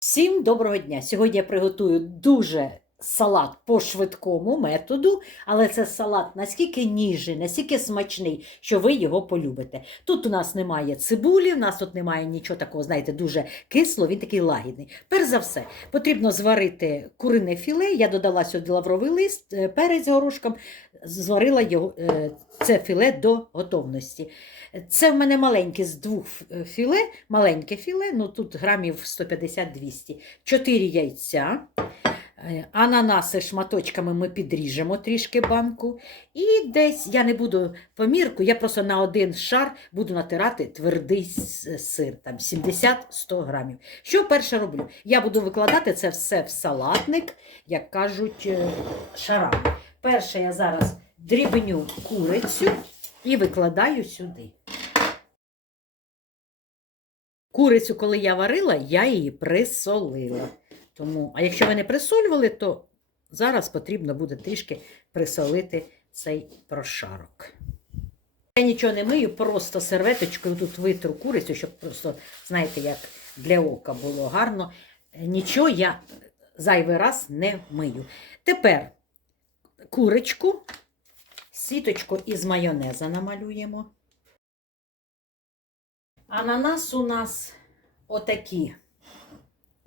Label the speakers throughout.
Speaker 1: Всім доброго дня! Сьогодні я приготую дуже салат по швидкому методу, але це салат наскільки ніжний, наскільки смачний, що ви його полюбите. Тут у нас немає цибулі, у нас тут немає нічого такого, знаєте, дуже кисло, він такий лагідний. Перш за все, потрібно зварити курине філе. Я додала сюди лавровий лист, е, перець горошком, зварила його, е, це філе до готовності. Це в мене маленьке з двох е, філе, маленьке філе, ну тут грамів 150-200, 4 яйця. Е, Ананаси шматочками ми підріжемо трішки банку. І десь я не буду помірку, я просто на один шар буду натирати твердий сир, там 70-100 грамів. Що перше роблю? Я буду викладати це все в салатник, як кажуть, е, шарами. Перше я зараз дрібню курицю і викладаю сюди. Курицю, коли я варила, я її присолила. Тому, а якщо ви не присолювали, то зараз потрібно буде трішки присолити цей прошарок. Я нічого не мию, просто серветочкою тут витру курицю, щоб просто, знаєте, як для ока було гарно. Нічого я зайвий раз не мию. Тепер курочку, сіточку із майонеза намалюємо. Ананас у нас отакі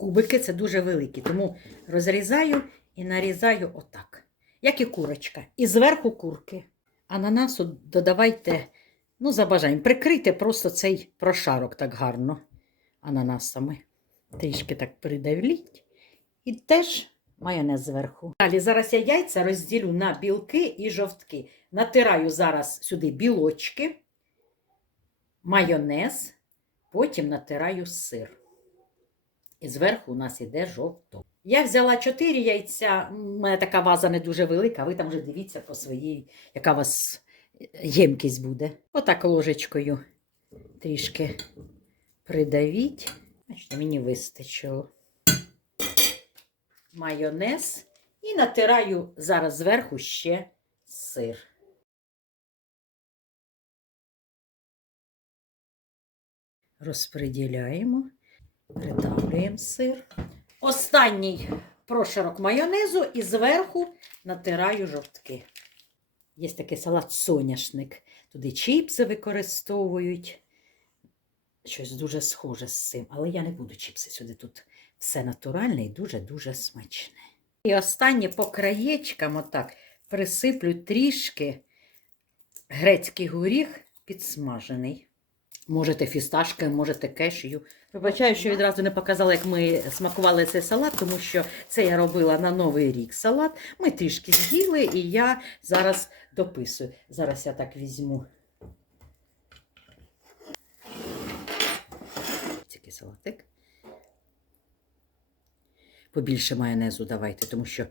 Speaker 1: кубики, це дуже великі, тому розрізаю і нарізаю отак, як і курочка. І зверху курки. Ананасу додавайте, ну, за бажанням, прикрийте просто цей прошарок так гарно ананасами. Трішки так придавліть. І теж майонез зверху. Далі зараз я яйця розділю на білки і жовтки. Натираю зараз сюди білочки, майонез, потім натираю сир. І зверху у нас іде жовток. Я взяла 4 яйця, у мене така ваза не дуже велика, ви там вже дивіться по своїй, яка у вас ємкість буде. Отак ложечкою трішки придавіть. Бачите, мені вистачило. Майонез і натираю зараз зверху ще сир. Розподіляємо. Придавлюємо сир. Останній прошарок майонезу і зверху натираю жовтки. Є такий салат соняшник. Туди чіпси використовують. Щось дуже схоже з цим. Але я не буду чіпси сюди. Тут все натуральне і дуже-дуже смачне. І останнє по краєчкам отак присиплю трішки грецький горіх підсмажений. Можете фісташки, можете кешю. Вибачаю, що відразу не показала, як ми смакували цей салат, тому що це я робила на Новий рік салат. Ми трішки з'їли, і я зараз дописую. Зараз я так візьму. Такий салатик. Побільше майонезу давайте, тому що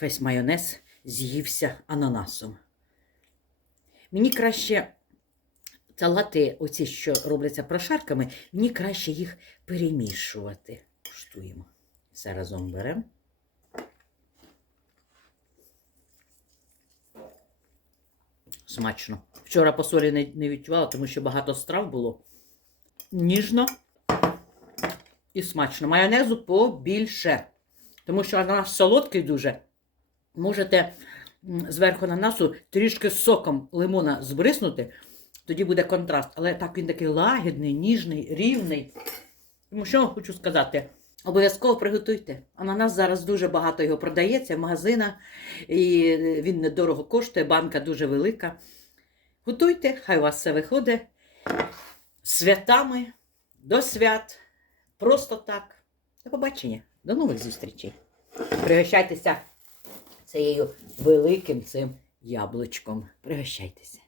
Speaker 1: весь майонез з'ївся ананасом. Мені краще салати, оці, що робляться прошарками, мені краще їх перемішувати. Куштуємо. Все разом беремо. Смачно. Вчора по солі не, не відчувала, тому що багато страв було. Ніжно і смачно. Майонезу побільше. Тому що ананас солодкий дуже. Можете зверху ананасу трішки соком лимона збриснути, тоді буде контраст. Але так він такий лагідний, ніжний, рівний. Тому що хочу сказати, обов'язково приготуйте. Ананас зараз дуже багато його продається в магазинах, і він недорого коштує, банка дуже велика. Готуйте, хай у вас все виходить святами, до свят, просто так. До побачення, до нових зустрічей. Пригощайтеся цією великим цим яблучком. Пригощайтеся.